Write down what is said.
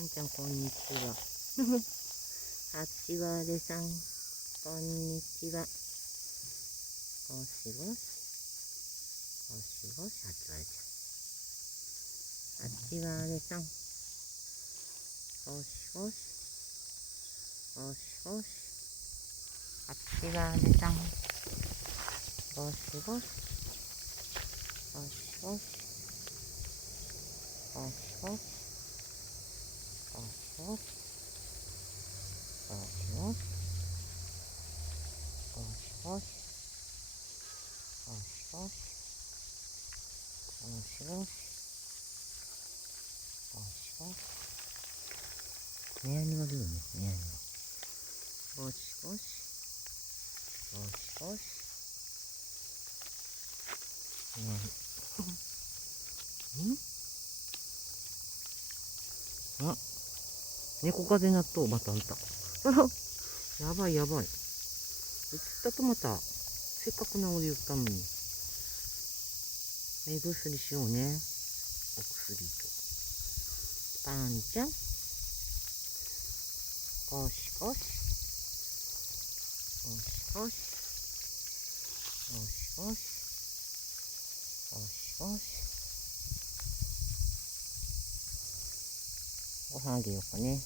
パンちゃんこんにちは。はちわれさん、こんにちは。ごしごし、ごしごし、はちわれちゃん。はちわれさん、ごしごし、ごしごし。はちわれさん、ごしごし、ごしごし、ごしごし、ごしごし、ごしごし、ごしごし、ごしごし、ごしごし、目やにが出るね、目やにが。ごしごし、ごしごし、目やに。あ、猫風納豆またあんた。あら、やばいやばい。映ったとまた、せっかく治りよったのに。目薬しようね。お薬と。パンちゃん。ゴシゴシ。ゴシゴシ。ゴシゴシ。ゴシゴシ。ご飯あげようかね。よし。